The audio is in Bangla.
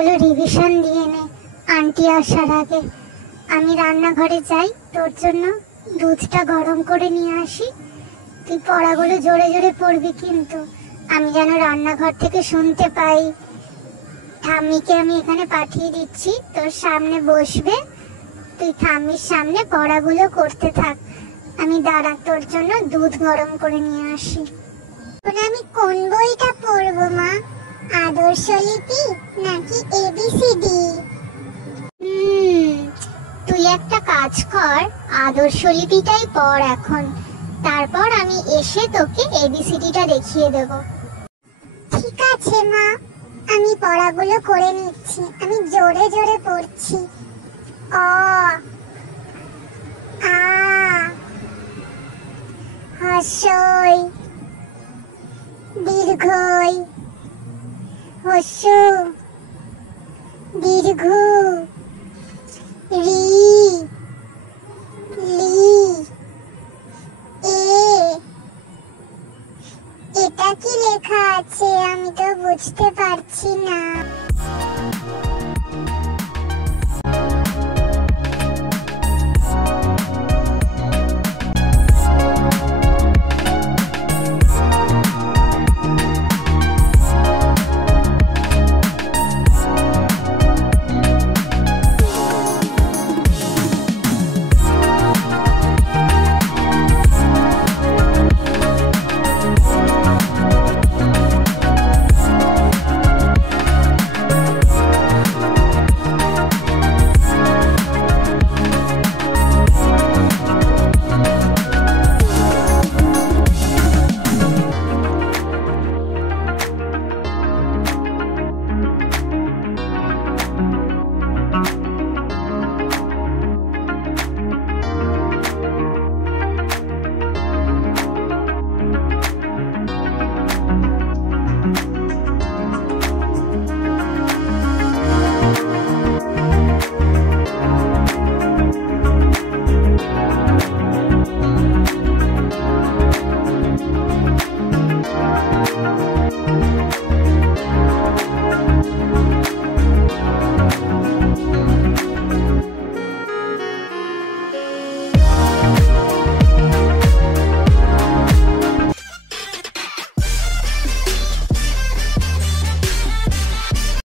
পড়াগুলো রিভিশন দিয়ে নে আন্টি আসার আগে। আমি রান্নাঘরে যাই, তোর জন্য দুধটা গরম করে নিয়ে আসি। তুই পড়াগুলো জোরে জোরে পড়বি কিন্তু, আমি যেন রান্নাঘর থেকে শুনতে পাই। ঠাম্মিকে আমি এখানে পাঠিয়ে দিচ্ছি, তোর সামনে বসবে, তুই ঠাম্মির সামনে পড়াগুলো করতে থাক। আমি দাঁড়া, তোর জন্য দুধ গরম করে নিয়ে আসি। আমি কোন বইটা পড়বো মা, আদর্শলিপি নাকি এবিসিডি? তুই একটা কাজ কর, আদর্শলিপিটাই পড় এখন, তারপর আমি এসে তোকে এবিসিডিটা দেখিয়ে দেব। ঠিক আছে মা, আমি পড়াগুলো করে নিচ্ছি, আমি জোরে জোরে পড়ছি। অ, আ, হর্ষই, দীর্ঘই, হস্যু, দীর্ঘ, রি, লি, এ। এটা কি লেখা আছে? আমি তো বুঝতে পারছি না।